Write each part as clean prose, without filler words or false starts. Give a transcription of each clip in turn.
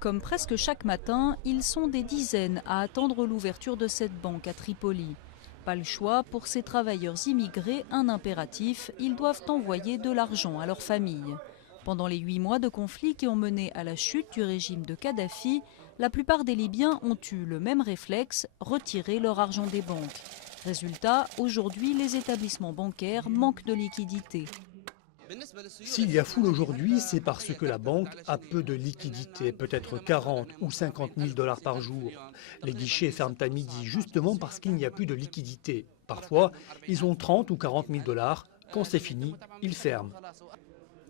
Comme presque chaque matin, ils sont des dizaines à attendre l'ouverture de cette banque à Tripoli. Pas le choix, pour ces travailleurs immigrés, un impératif, ils doivent envoyer de l'argent à leur famille. Pendant les 8 mois de conflit qui ont mené à la chute du régime de Kadhafi, la plupart des Libyens ont eu le même réflexe, retirer leur argent des banques. Résultat, aujourd'hui, les établissements bancaires manquent de liquidités. S'il y a foule aujourd'hui, c'est parce que la banque a peu de liquidités, peut-être 40 ou 50 000 dollars par jour. Les guichets ferment à midi justement parce qu'il n'y a plus de liquidités. Parfois, ils ont 30 ou 40 000 dollars. Quand c'est fini, ils ferment.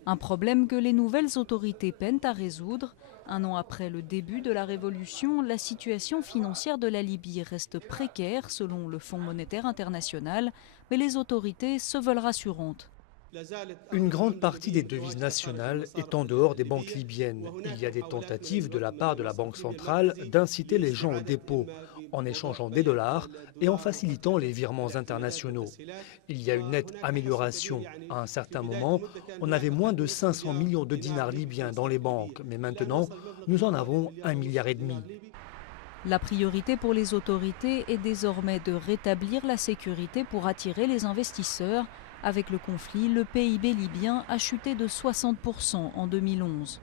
Un problème que les nouvelles autorités peinent à résoudre. 1 an après le début de la révolution, la situation financière de la Libye reste précaire selon le Fonds monétaire international, mais les autorités se veulent rassurantes. Une grande partie des devises nationales est en dehors des banques libyennes. Il y a des tentatives de la part de la Banque centrale d'inciter les gens au dépôt en échangeant des dollars et en facilitant les virements internationaux. Il y a une nette amélioration. À un certain moment, on avait moins de 500 millions de dinars libyens dans les banques, mais maintenant, nous en avons 1,5 milliard. La priorité pour les autorités est désormais de rétablir la sécurité pour attirer les investisseurs. Avec le conflit, le PIB libyen a chuté de 60% en 2011.